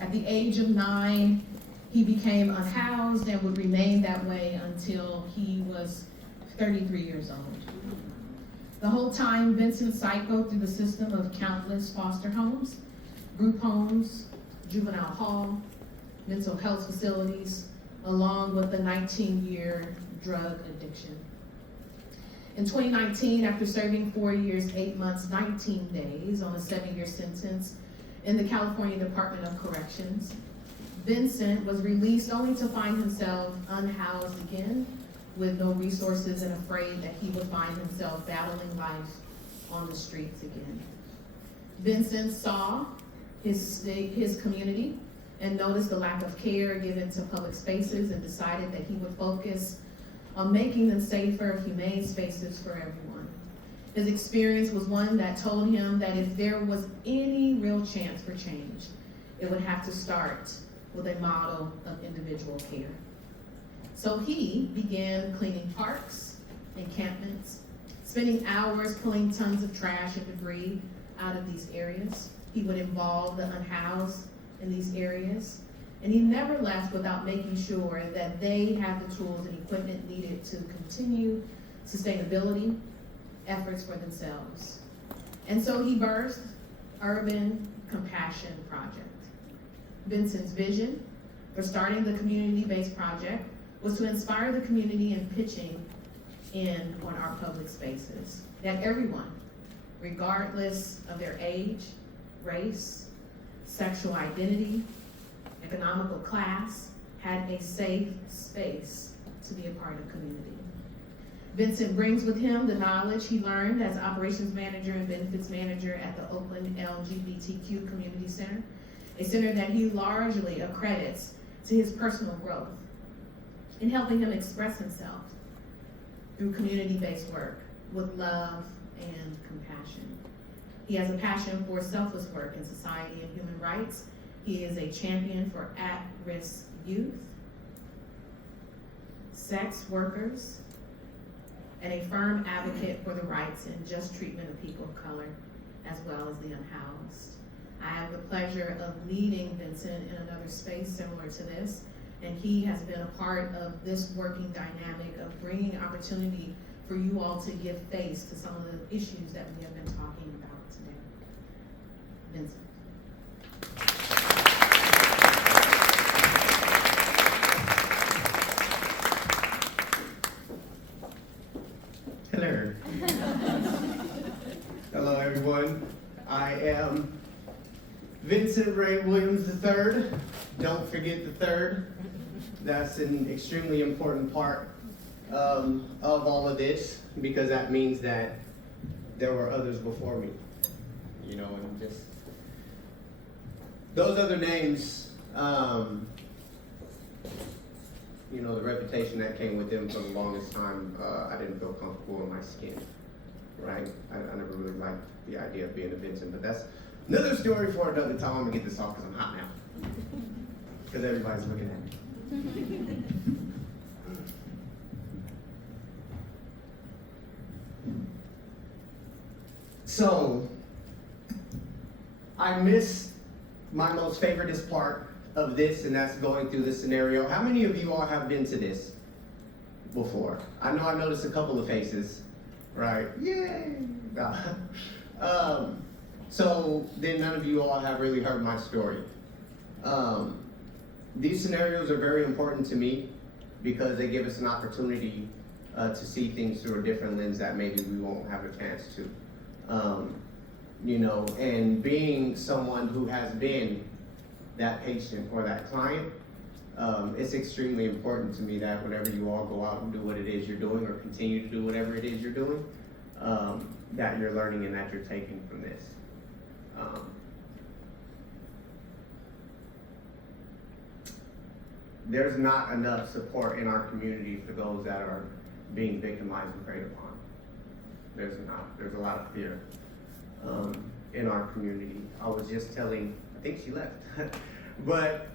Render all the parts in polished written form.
At the age of 9, he became unhoused and would remain that way until he was 33 years old. The whole time, Vincent cycled through the system of countless foster homes, group homes, juvenile hall, mental health facilities, along with the 19-year drug addiction. In 2019, after serving 4 years, 8 months, 19 days on a 7-year sentence in the California Department of Corrections, Vincent was released only to find himself unhoused again, with no resources and afraid that he would find himself battling life on the streets again. Vincent saw his community and noticed the lack of care given to public spaces and decided that he would focus on making them safer, humane spaces for everyone. His experience was one that told him that if there was any real chance for change, it would have to start with a model of individual care. So he began cleaning parks, encampments, spending hours pulling tons of trash and debris out of these areas. He would involve the unhoused in these areas, and he never left without making sure that they had the tools and equipment needed to continue sustainability efforts for themselves. And so he birthed Urban Compassion Project. Vincent's vision for starting the community-based project was to inspire the community in pitching in on our public spaces, that everyone, regardless of their age, race, sexual identity, economical class, had a safe space to be a part of community. Vincent brings with him the knowledge he learned as operations manager and benefits manager at the Oakland LGBTQ Community Center, a center that he largely accredits to his personal growth in helping him express himself through community-based work with love and compassion. He has a passion for selfless work in society and human rights. He is a champion for at-risk youth, sex workers, and a firm advocate for the rights and just treatment of people of color, as well as the unhoused. I have the pleasure of leading Vincent in another space similar to this, and he has been a part of this working dynamic of bringing opportunity for you all to give face to some of the issues that we have been talking about today. Vincent. Hello. Hello, everyone. I am Vincent Ray Williams III. Don't forget the third. That's an extremely important part of all of this, because that means that there were others before me. You know, and just those other names, you know, the reputation that came with them for the longest time, I didn't feel comfortable in my skin, right? I never really liked the idea of being a Vincent, but that's another story for another time. I'm gonna get this off because I'm hot now, because everybody's looking at me. So, I missed my most favoriteest part of this, and that's going through this scenario. How many of you all have been to this before? I know I noticed a couple of faces, right? Yay! So then none of you all have really heard my story. These scenarios are very important to me because they give us an opportunity to see things through a different lens that maybe we won't have a chance to. You know, and being someone who has been that patient or that client, it's extremely important to me that whenever you all go out and do what it is you're doing or continue to do whatever it is you're doing, that you're learning and that you're taking from this. There's not enough support in our community for those that are being victimized and preyed upon. There's not. There's a lot of fear in our community. I was just telling, I think she left, but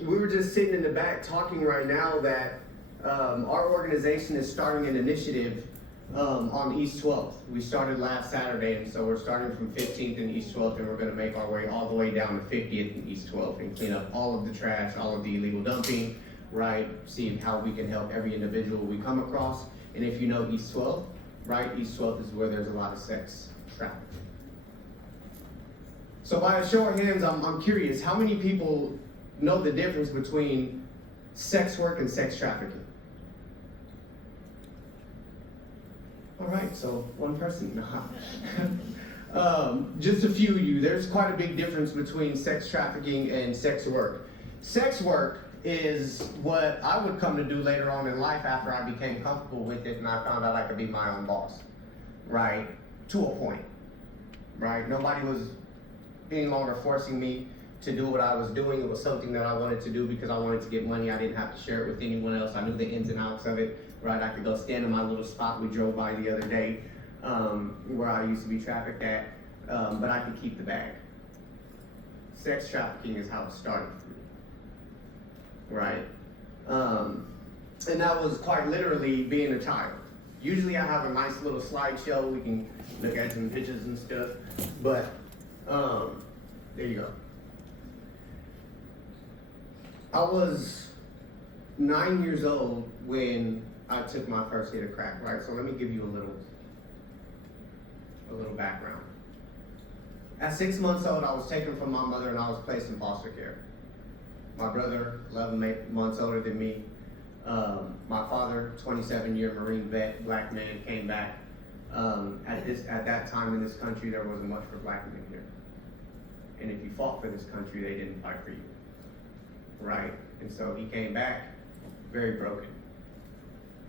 we were just sitting in the back talking right now that our organization is starting an initiative on East 12th. We started last Saturday, and so we're starting from 15th and East 12th, and we're gonna make our way all the way down to 50th and East 12th and clean up all of the trash, all of the illegal dumping, right? See how we can help every individual we come across. And if you know East 12th, right, East 12th is where there's a lot of sex trafficking. So by a show of hands, I'm curious, how many people know the difference between sex work and sex trafficking? All right, so one person. Just a few of you. There's quite a big difference between sex trafficking and sex work. Sex work is what I would come to do later on in life after I became comfortable with it and I found out I could be my own boss, right? To a point, right? Nobody was any longer forcing me to do what I was doing. It was something that I wanted to do because I wanted to get money. I didn't have to share it with anyone else. I knew the ins and outs of it, right? I could go stand in my little spot we drove by the other day, where I used to be trafficked at, but I could keep the bag. Sex trafficking is how it started for me, right? And that was quite literally being a child. Usually I have a nice little slideshow, we can look at some pictures and stuff, but there you go. I was 9 years old when I took my first hit of crack, right? So let me give you a little background. At 6 months old, I was taken from my mother and I was placed in foster care. My brother, 11 months older than me. My father, 27-year Marine vet, black man, came back. At that time in this country, there wasn't much for black men here. And if you fought for this country, they didn't fight for you, right? And so he came back very broken.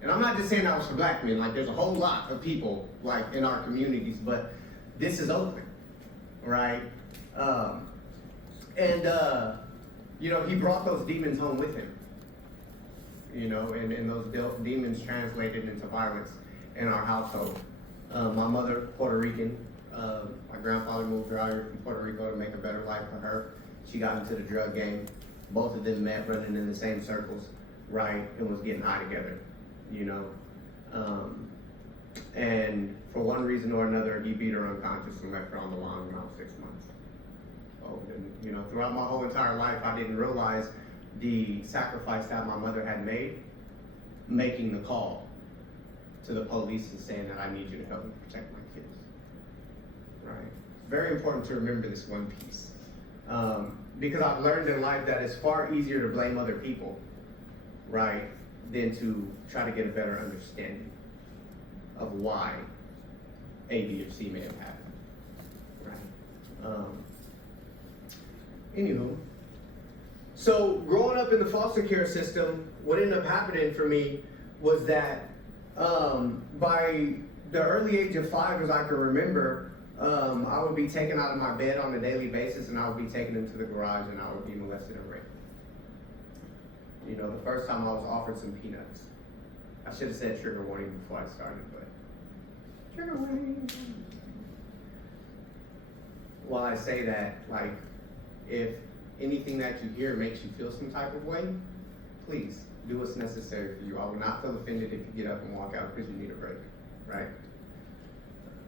And I'm not just saying that was for black men, like there's a whole lot of people like in our communities, but this is Oakland, right? You know, he brought those demons home with him, you know, and those demons translated into violence in our household. My mother, Puerto Rican, my grandfather moved her out here from Puerto Rico to make a better life for her. She got into the drug game. Both of them met running in the same circles, right, and was getting high together, you know. And for one reason or another, he beat her unconscious and left her on the lawn when I was 6 months old. And, you know, throughout my whole entire life, I didn't realize the sacrifice that my mother had made, making the call to the police and saying that I need you to help me protect my kids, right? Very important to remember this one piece. Because I've learned in life that it's far easier to blame other people, right, than to try to get a better understanding of why A, B, or C may have happened, right? Anywho, so growing up in the foster care system, what ended up happening for me was that by the early age of 5, as I can remember, I would be taken out of my bed on a daily basis and I would be taken into the garage and I would be molested and raped. You know, the first time I was offered some peanuts. I should have said trigger warning before I started, but trigger warning. While I say that, like, if anything that you hear makes you feel some type of way, please do what's necessary for you. I will not feel offended if you get up and walk out because you need a break, right?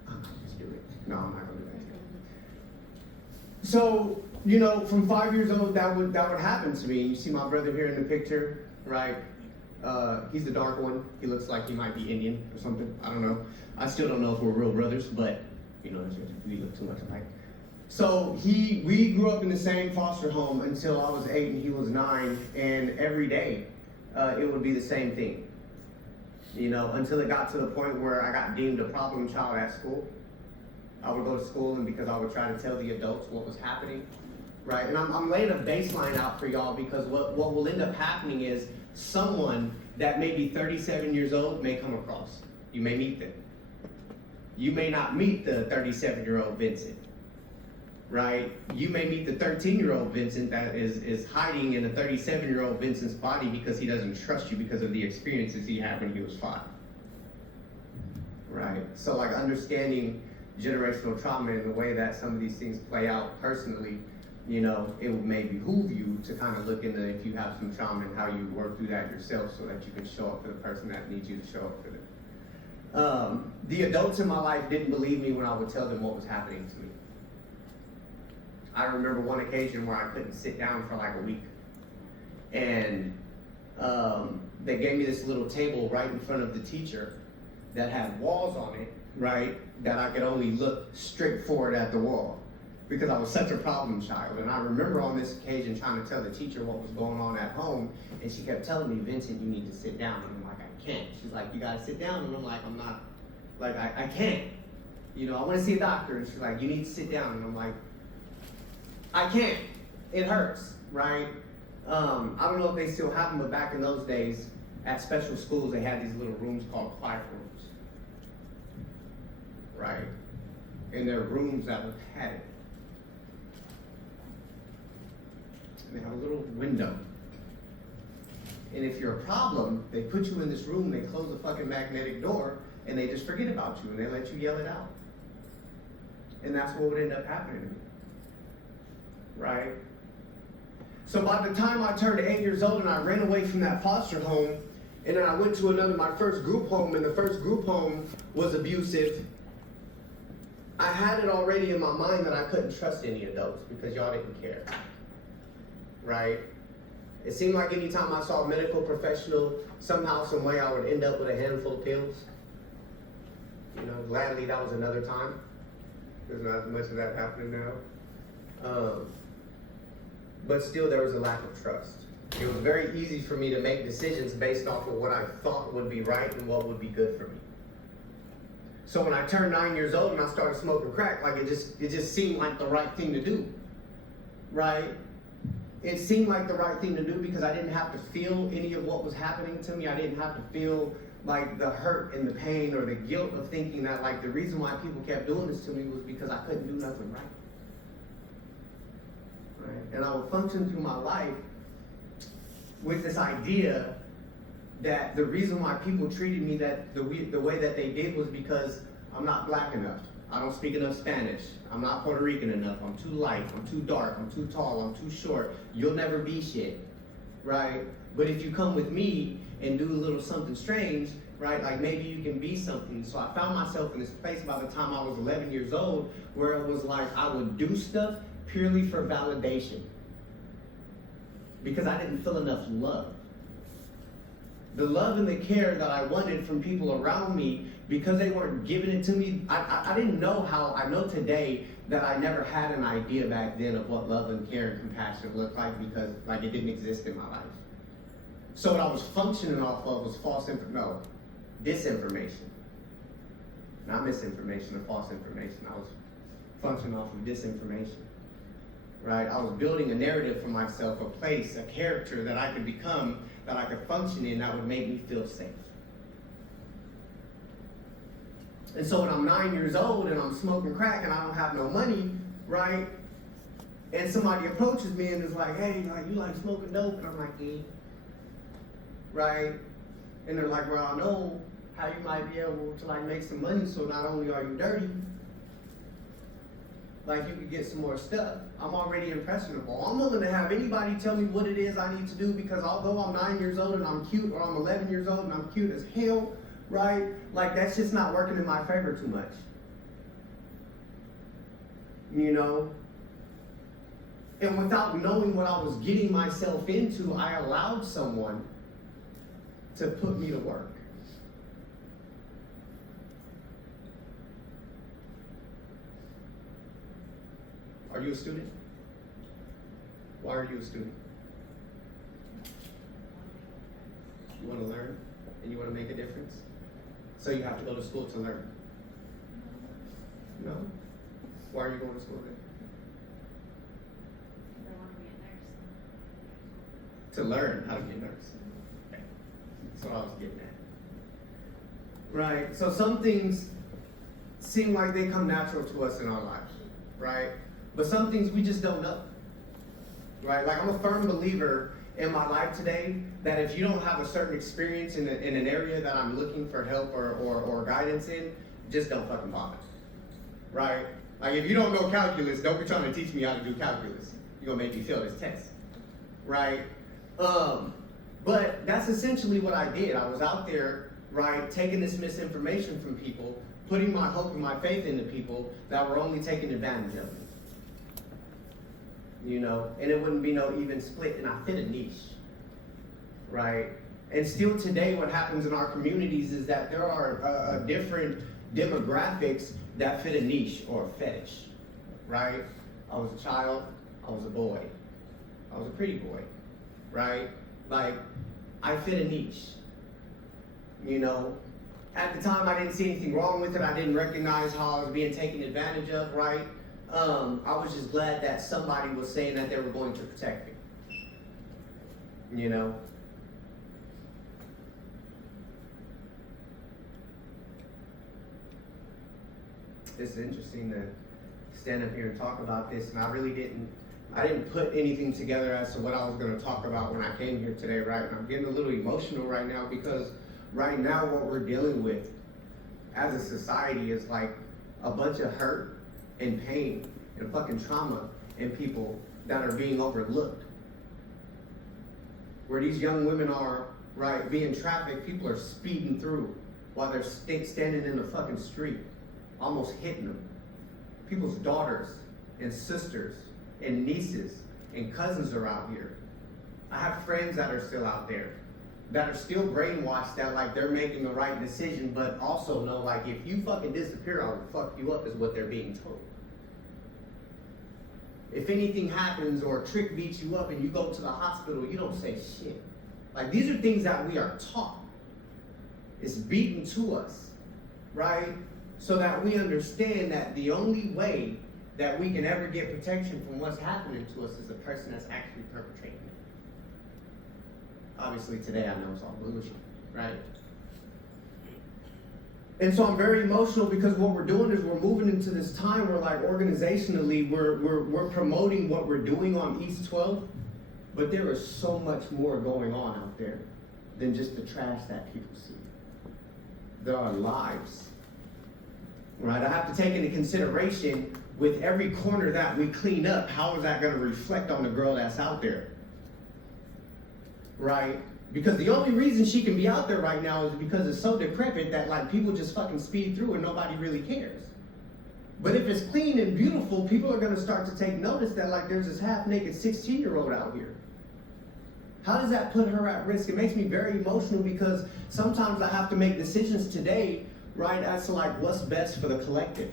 I might just do it. No, I'm not gonna do that. So, you know, from 5 years old, that would happen to me. You see my brother here in the picture, right? He's the dark one. He looks like he might be Indian or something. I don't know. I still don't know if we're real brothers, but you know, we look too much alike. So we grew up in the same foster home until I was 8 and he was 9, and every day it would be the same thing. You know, until it got to the point where I got deemed a problem child at school. I would go to school and because I would try to tell the adults what was happening, right? And I'm laying a baseline out for y'all because what will end up happening is someone that may be 37 years old may come across. You may meet them. You may not meet the 37-year-old Vincent, right? You may meet the 13-year-old Vincent that is hiding in a 37-year-old Vincent's body because he doesn't trust you because of the experiences he had when he was 5, right? So like understanding generational trauma and the way that some of these things play out personally, you know, it may behoove you to kind of look into if you have some trauma and how you work through that yourself so that you can show up for the person that needs you to show up for them. The adults in my life didn't believe me when I would tell them what was happening to me. I remember one occasion where I couldn't sit down for like a week. And they gave me this little table right in front of the teacher that had walls on it, right? That I could only look straight forward at the wall because I was such a problem child. And I remember on this occasion trying to tell the teacher what was going on at home, and she kept telling me, Vincent, you need to sit down. And I'm like, I can't. She's like, you gotta sit down. And I'm like, I'm not, like, I can't. You know, I wanna see a doctor. And she's like, you need to sit down. And I'm like, I can't. It hurts, right? I don't know if they still have them, but back in those days, at special schools, they had these little rooms called quiet rooms, right? And they're rooms that were padded. And they have a little window. And if you're a problem, they put you in this room, they close the fucking magnetic door, and they just forget about you, and they let you yell it out. And that's what would end up happening to me, right? So by the time I turned 8 years old and I ran away from that foster home, and then I went to my first group home, and the first group home was abusive, I had it already in my mind that I couldn't trust any adults because y'all didn't care, right? It seemed like anytime I saw a medical professional, somehow, some way, I would end up with a handful of pills. You know, gladly that was another time. There's not much of that happening now. But still there was a lack of trust. It was very easy for me to make decisions based off of what I thought would be right and what would be good for me. So when I turned 9 years old and I started smoking crack, like it just seemed like the right thing to do, right? It seemed like the right thing to do because I didn't have to feel any of what was happening to me. I didn't have to feel like the hurt and the pain or the guilt of thinking that like the reason why people kept doing this to me was because I couldn't do nothing right. And I would function through my life with this idea that the reason why people treated me the way that they did was because I'm not black enough. I don't speak enough Spanish. I'm not Puerto Rican enough. I'm too light. I'm too dark. I'm too tall. I'm too short. You'll never be shit, right? But if you come with me and do a little something strange, right, like maybe you can be something. So I found myself in this place by the time I was 11 years old where it was like I would do stuff purely for validation because I didn't feel enough love. The love and the care that I wanted from people around me, because they weren't giving it to me, I didn't know how. I know today that I never had an idea back then of what love and care and compassion looked like because like it didn't exist in my life. So what I was functioning off of was disinformation. Not misinformation or false information. I was functioning off of disinformation. Right? I was building a narrative for myself, a place, a character that I could become, that I could function in, that would make me feel safe. And so when I'm 9 years old and I'm smoking crack and I don't have no money, right? And somebody approaches me and is like, hey, like, you like smoking dope? And I'm like, yeah. Right? And they're like, well, I know how you might be able to like make some money so not only are you dirty, like you could get some more stuff. I'm already impressionable. I'm willing to have anybody tell me what it is I need to do because although I'm 9 years old and I'm cute, or I'm 11 years old and I'm cute as hell, right? Like that's just not working in my favor too much. You know? And without knowing what I was getting myself into, I allowed someone to put me to work. Are you a student? Why are you a student? You want to learn and you want to make a difference? So you have to go to school to learn. No? Why are you going to school then? I want to be a nurse. To learn how to be a nurse. Okay. That's what I was getting at. Right? So some things seem like they come natural to us in our lives, right? But some things we just don't know, right? Like I'm a firm believer in my life today that if you don't have a certain experience in an area that I'm looking for help or guidance in, just don't fucking bother, right? Like if you don't know calculus, don't be trying to teach me how to do calculus. You're gonna make me fail this test, right? But that's essentially what I did. I was out there, right? Taking this misinformation from people, putting my hope and my faith into people that were only taking advantage of me. You know, and it wouldn't be no even split, and I fit a niche, right? And still today, what happens in our communities is that there are different demographics that fit a niche or a fetish, right? I was a child, I was a boy, I was a pretty boy, right? Like, I fit a niche, you know? At the time, I didn't see anything wrong with it. I didn't recognize how I was being taken advantage of, right? I was just glad that somebody was saying that they were going to protect me, you know? It's interesting to stand up here and talk about this, and I didn't put anything together as to what I was going to talk about when I came here today, right? And I'm getting a little emotional right now because right now what we're dealing with as a society is like a bunch of hurt and pain and fucking trauma and people that are being overlooked. Where these young women are, right, being trafficked, people are speeding through while they're standing in the fucking street, almost hitting them. People's daughters and sisters and nieces and cousins are out here. I have friends that are still out there that are still brainwashed that like they're making the right decision, but also know like if you fucking disappear, I'll fuck you up is what they're being told. If anything happens or a trick beats you up and you go to the hospital, you don't say shit. Like these are things that we are taught. It's beaten to us, right? So that we understand that the only way that we can ever get protection from what's happening to us is the person that's actually perpetrating it. Obviously today I know it's all bullshit, right? And so I'm very emotional because what we're doing is we're moving into this time where like organizationally we're promoting what we're doing on East 12, but there is so much more going on out there than just the trash that people see. There are lives, right? I have to take into consideration with every corner that we clean up, how is that going to reflect on the girl that's out there, right? Because the only reason she can be out there right now is because it's so decrepit that like people just fucking speed through and nobody really cares. But if it's clean and beautiful, people are gonna start to take notice that like there's this half-naked 16-year-old out here. How does that put her at risk? It makes me very emotional because sometimes I have to make decisions today, right, as to like what's best for the collective.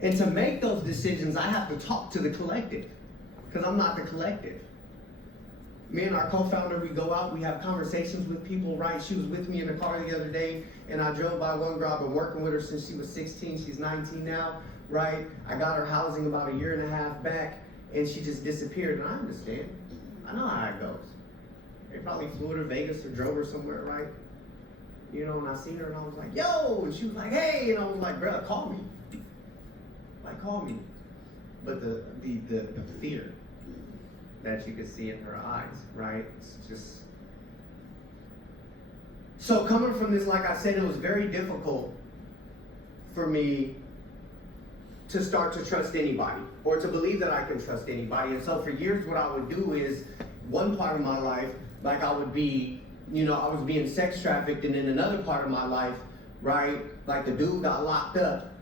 And to make those decisions, I have to talk to the collective because I'm not the collective. Me and our co-founder, we go out, we have conversations with people, right? She was with me in the car the other day, and I drove by one girl. I've been working with her since she was 16. She's 19 now, right? I got her housing about a year and a half back, and she just disappeared, and I understand. I know how it goes. They probably flew her to Vegas or drove her somewhere, right? You know, and I seen her, and I was like, yo! And she was like, hey! And I was like, bruh, call me. Like, call me. But the fear that you could see in her eyes, right? It's just... So coming from this, like I said, it was very difficult for me to start to trust anybody or to believe that I can trust anybody. And so for years, what I would do is one part of my life, like I would be, you know, I was being sex trafficked, and then another part of my life, right? Like the dude got locked up.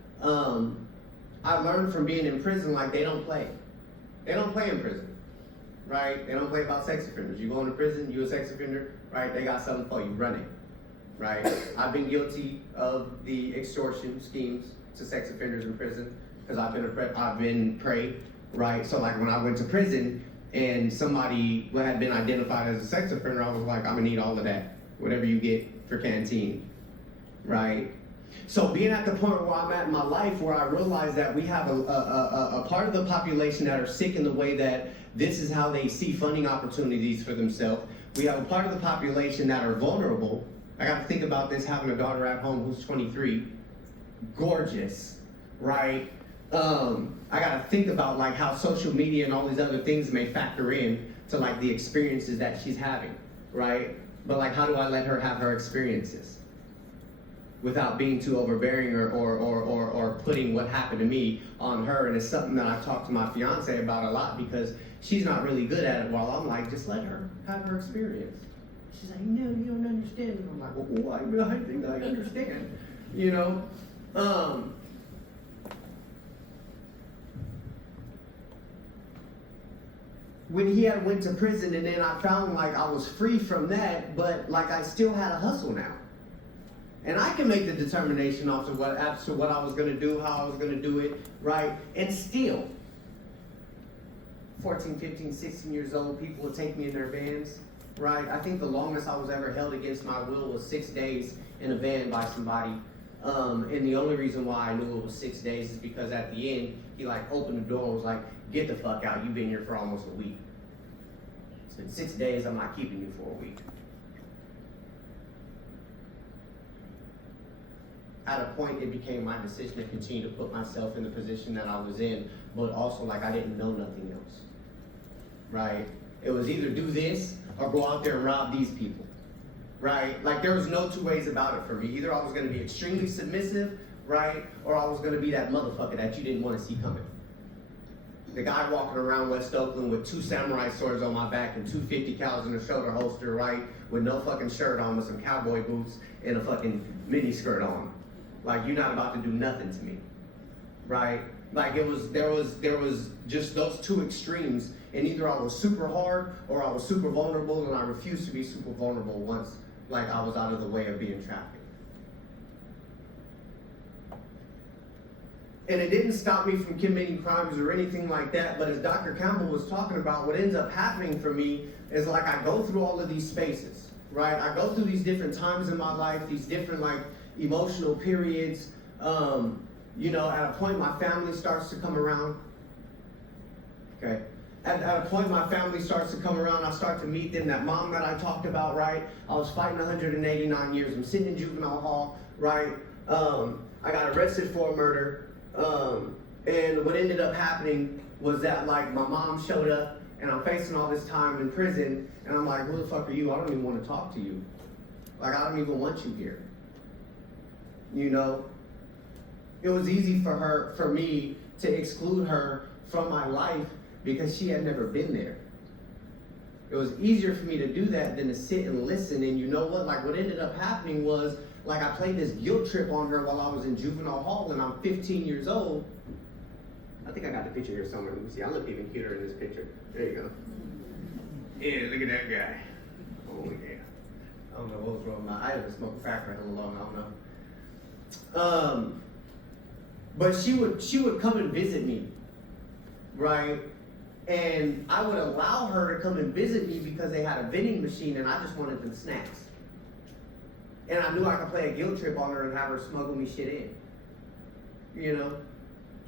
I learned from being in prison, like they don't play. They don't play in prison. Right? They don't play about sex offenders. You go into prison, you a sex offender, right? They got something for you, running, right? I've been guilty of the extortion schemes to sex offenders in prison because I've been prey, right? So like when I went to prison and somebody who had been identified as a sex offender, I was like, I'm gonna need all of that, whatever you get for canteen, right? So being at the point where I'm at in my life where I realize that we have a part of the population that are sick in the way that this is how they see funding opportunities for themselves. We have a part of the population that are vulnerable. I got to think about this having a daughter at home who's 23, gorgeous, right? I got to think about like how social media and all these other things may factor in to like the experiences that she's having, right? But like, how do I let her have her experiences without being too overbearing or putting what happened to me on her? And it's something that I've talked to my fiance about a lot because she's not really good at it, while I'm like, just let her have her experience. She's like, no, you don't understand. And I'm like, well, I think I understand, you know? When he had went to prison, and then I found like I was free from that, but like I still had a hustle now. And I can make the determination after what I was gonna do, how I was gonna do it, right? And still, 14, 15, 16 years old, people would take me in their vans, right? I think the longest I was ever held against my will was 6 days in a van by somebody. And the only reason why I knew it was 6 days is because at the end, he like opened the door and was like, get the fuck out, you've been here for almost a week. It's been 6 days, I'm not keeping you for a week. At a point, it became my decision to continue to put myself in the position that I was in, but also like I didn't know nothing else, right? It was either do this or go out there and rob these people, right? Like there was no two ways about it for me. Either I was gonna be extremely submissive, right? Or I was gonna be that motherfucker that you didn't wanna see coming. The guy walking around West Oakland with 2 samurai swords on my back and 2 50 cals in a shoulder holster, right? With no fucking shirt on, with some cowboy boots and a fucking mini skirt on. Like, you're not about to do nothing to me, right? Like there was just those two extremes, and either I was super hard or I was super vulnerable, and I refused to be super vulnerable once, like I was out of the way of being trafficked. And it didn't stop me from committing crimes or anything like that, but as Dr. Campbell was talking about, what ends up happening for me is like I go through all of these spaces, right? I go through these different times in my life, these different like emotional periods. You know, at a point my family starts to come around. Okay. At a point my family starts to come around, I start to meet them. That mom that I talked about, right? I was fighting 189 years. I'm sitting in juvenile hall, right? I got arrested for a murder. And what ended up happening was that like my mom showed up and I'm facing all this time in prison, and I'm like, who the fuck are you? I don't even want to talk to you. Like, I don't even want you here. You know? It was easy for me to exclude her from my life because she had never been there. It was easier for me to do that than to sit and listen. And you know what? Like, what ended up happening was, like, I played this guilt trip on her while I was in juvenile hall, and I'm 15 years old. I think I got the picture here somewhere. Let me see. I look even cuter in this picture. There you go. Yeah, look at that guy. Oh, yeah. I don't know what was wrong with my eye. I haven't smoked crack for a little long. I don't know. But she would come and visit me, right? And I would allow her to come and visit me because they had a vending machine and I just wanted them snacks. And I knew I could play a guilt trip on her and have her smuggle me shit in. You know?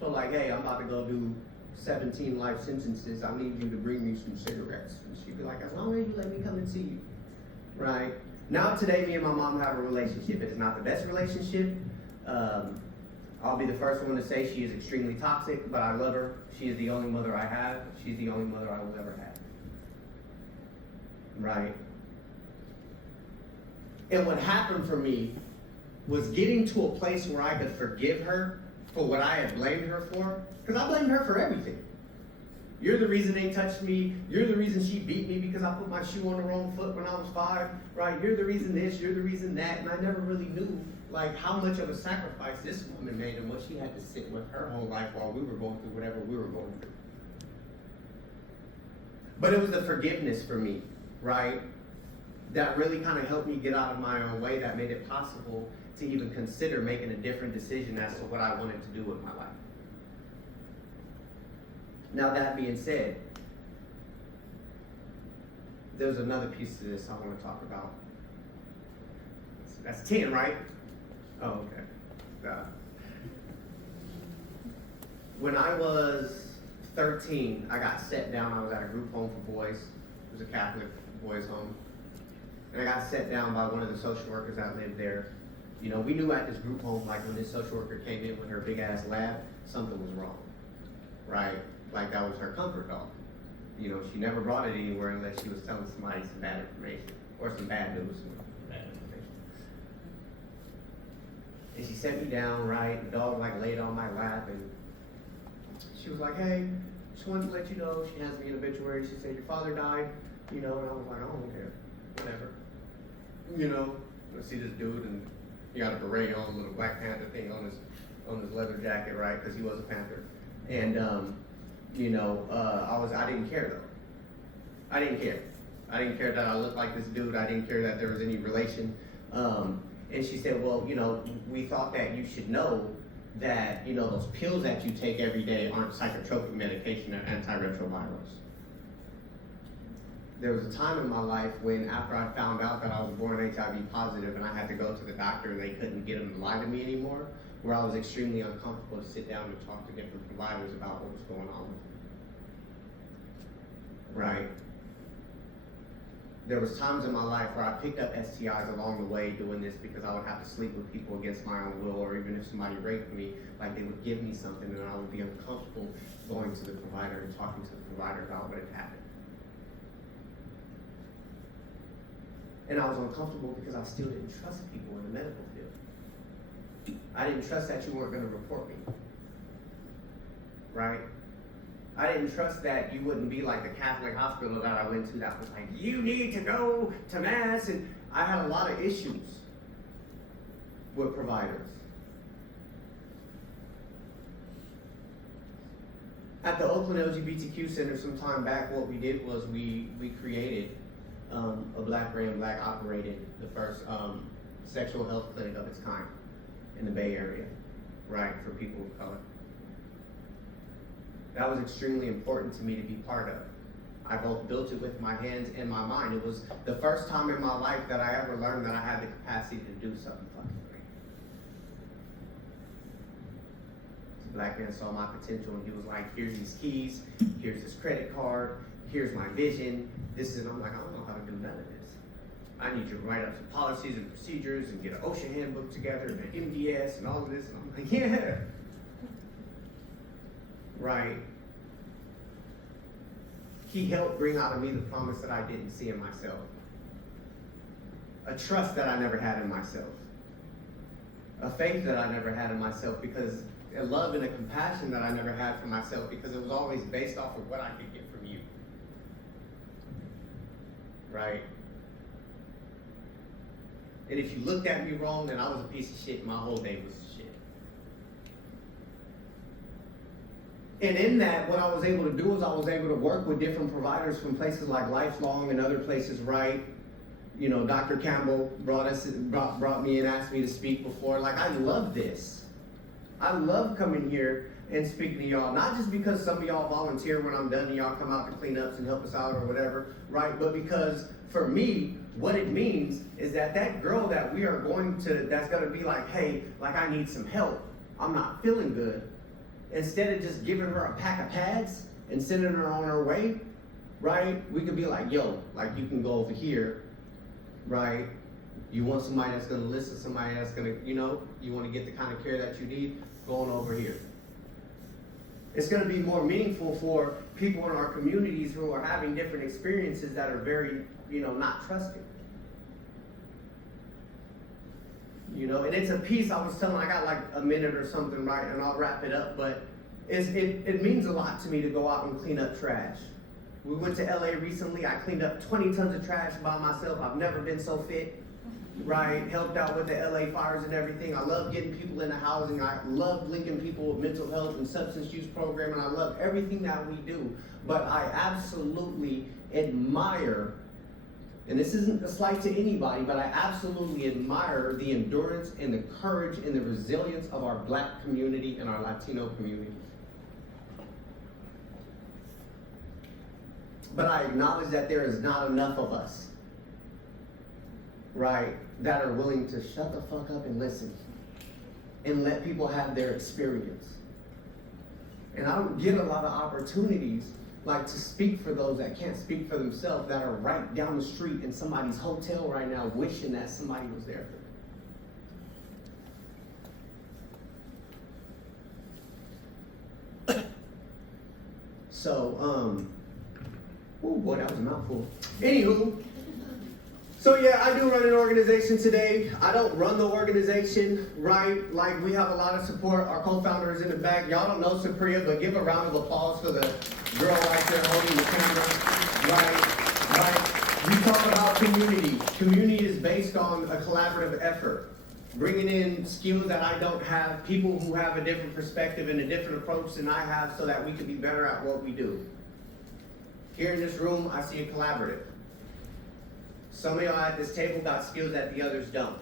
So like, hey, I'm about to go do 17 life sentences. I need you to bring me some cigarettes. And she'd be like, as long as you let me come and see you. Right? Now today, me and my mom have a relationship. It is not the best relationship. I'll be the first one to say she is extremely toxic, but I love her. She is the only mother I have. She's the only mother I will ever have. Right? And what happened for me was getting to a place where I could forgive her for what I had blamed her for. Because I blamed her for everything. You're the reason they touched me. You're the reason she beat me because I put my shoe on the wrong foot when I was 5. Right? You're the reason this, you're the reason that. And I never really knew like how much of a sacrifice this woman made and what she had to sit with her whole life while we were going through whatever we were going through. But it was the forgiveness for me, right? That really kind of helped me get out of my own way, that made it possible to even consider making a different decision as to what I wanted to do with my life. Now that being said, there's another piece to this I want to talk about. That's 10, right? Oh, okay. When I was 13, I got set down. I was at a group home for boys. It was a Catholic boys' home. And I got set down by one of the social workers that lived there. You know, we knew at this group home, like when this social worker came in with her big ass lab, something was wrong, right? Like that was her comfort dog. You know, she never brought it anywhere unless she was telling somebody some bad information or some bad news. Bad information. And she set me down, right? The dog like laid on my lap, and she was like, "Hey, just wanted to let you know," she hands me an obituary. She said, "Your father died," you know, and I was like, "I don't care, whatever." you know, I see this dude and he got a beret on, a little Black Panther thing on his leather jacket, right? Because he was a Panther. And, you know, I didn't care though. I didn't care. I didn't care that I looked like this dude. I didn't care that there was any relation. And she said, well, you know, we thought that you should know that, you know, those pills that you take every day aren't psychotropic medication, they're antiretrovirals. There was a time in my life when after I found out that I was born HIV positive and I had to go to the doctor and they couldn't get him to lie to me anymore, where I was extremely uncomfortable to sit down and talk to different providers about what was going on with me. Right? There was times in my life where I picked up STIs along the way doing this because I would have to sleep with people against my own will, or even if somebody raped me, like they would give me something and I would be uncomfortable going to the provider and talking to the provider about what had happened. And I was uncomfortable because I still didn't trust people in the medical field. I didn't trust that you weren't going to report me. Right? I didn't trust that you wouldn't be like the Catholic hospital that I went to that was like, you need to go to Mass. And I had a lot of issues with providers. At the Oakland LGBTQ Center some time back, what we did was we created a Black-ran, Black-operated, the first sexual health clinic of its kind in the Bay Area, right, for people of color. That was extremely important to me to be part of. I both built it with my hands and my mind. It was the first time in my life that I ever learned that I had the capacity to do something fucking great. This Black man saw my potential and he was like, here's these keys, here's this credit card, here's my vision, this is, and I'm like, I don't know how to do none of this. I need you to write up some policies and procedures and get an OSHA handbook together and an MDS and all of this, and I'm like, yeah. Right. He helped bring out of me the promise that I didn't see in myself. A trust that I never had in myself. A faith that I never had in myself, because a love and a compassion that I never had for myself, because it was always based off of what I could get from you. Right? And if you looked at me wrong, then I was a piece of shit and my whole day was shit. And in that, what I was able to do is I was able to work with different providers from places like Lifelong and other places, right? You know, Dr. Campbell brought me and asked me to speak before. Like, I love this. I love coming here and speaking to y'all, not just because some of y'all volunteer when I'm done and y'all come out to clean ups and help us out or whatever, right? But because for me, what it means is that that girl that we are going to, that's gonna be like, hey, like I need some help, I'm not feeling good. Instead of just giving her a pack of pads and sending her on her way, right? We could be like, yo, like you can go over here, right? You want somebody that's gonna listen, somebody that's gonna, you know, you wanna get the kind of care that you need, going over here. It's gonna be more meaningful for people in our communities who are having different experiences that are very, you know, not trusting. You know, and it's a piece I was telling, I got like a minute or something, right, and I'll wrap it up, but it means a lot to me to go out and clean up trash. We went to LA recently, I cleaned up 20 tons of trash by myself. I've never been so fit, right? Helped out with the LA fires and everything. I love getting people into housing. I love linking people with mental health and substance use program, and I love everything that we do. But I absolutely admire, and this isn't a slight to anybody, but I absolutely admire the endurance and the courage and the resilience of our Black community and our Latino community. But I acknowledge that there is not enough of us, right, that are willing to shut the fuck up and listen and let people have their experience. And I don't get a lot of opportunities like to speak for those that can't speak for themselves, that are right down the street in somebody's hotel right now wishing that somebody was there for them. So, oh boy, that was a mouthful. Anywho, so yeah, I do run an organization today. I don't run the organization, right? Like, we have a lot of support. Our co-founder is in the back. Y'all don't know Supriya, but give a round of applause for the girl right there holding the camera, right? You talk about community. Community is based on a collaborative effort. Bringing in skills that I don't have, people who have a different perspective and a different approach than I have so that we can be better at what we do. Here in this room, I see a collaborative. Some of y'all at this table got skills that the others don't.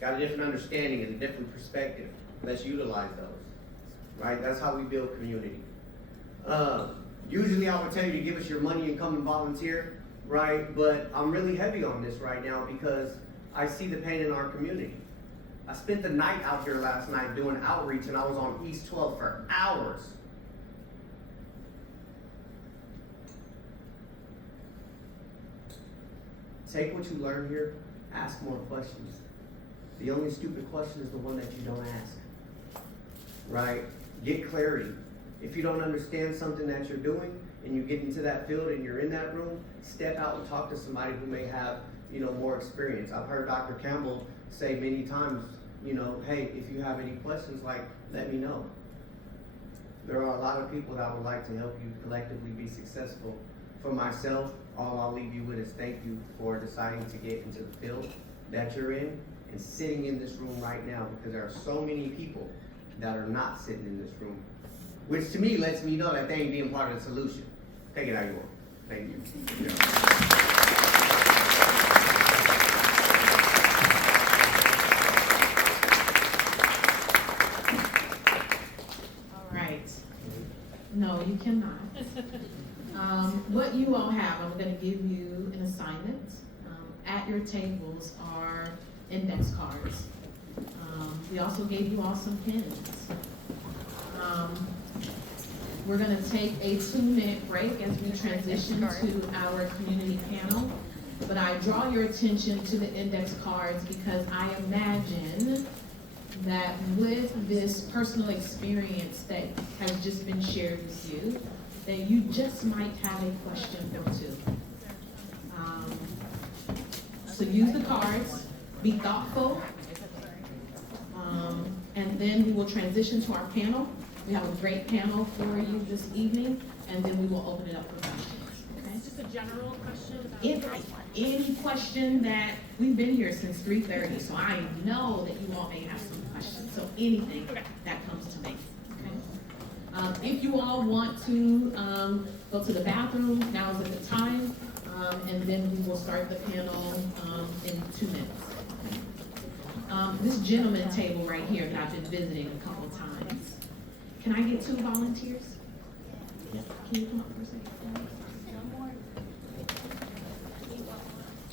Got a different understanding and a different perspective. Let's utilize those, right? That's how we build community. Usually I would tell you to give us your money and come and volunteer, right? But I'm really heavy on this right now because I see the pain in our community. I spent the night out here last night doing outreach and I was on East 12 for hours. Take what you learn here, ask more questions. The only stupid question is the one that you don't ask, right? Get clarity. If you don't understand something that you're doing and you get into that field and you're in that room, step out and talk to somebody who may have, more experience. I've heard Dr. Campbell say many times, hey, if you have any questions, let me know. There are a lot of people that would like to help you collectively be successful. For myself, all I'll leave you with is thank you for deciding to get into the field that you're in and sitting in this room right now, because there are so many people that are not sitting in this room, which to me lets me know that they ain't being part of the solution. Take it how you want. Thank you. All right. No, you cannot. What you all have, I'm going to give you an assignment. At your tables are index cards. We also gave you all some pens. We're going to take a 2-minute break as we transition to our community panel. But I draw your attention to the index cards because I imagine that with this personal experience that has just been shared with you, that you just might have a question or two. So use the cards, be thoughtful, and then we will transition to our panel. We have a great panel for you this evening, and then we will open it up for questions. Okay? Just a general question about Any question that we've been here since 3:30, so I know that you all may have some questions. So anything that comes to me. Okay? If you all want to go to the bathroom, now is a good time, and then we will start the panel in 2 minutes. This gentleman table right here that I've been visiting a couple of times. Can I get 2 volunteers? Can you come up for a second?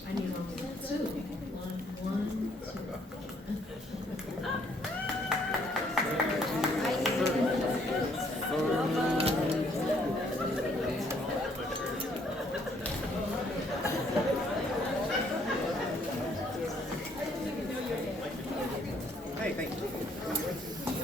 I need only 2. One, two. Hey, thank you.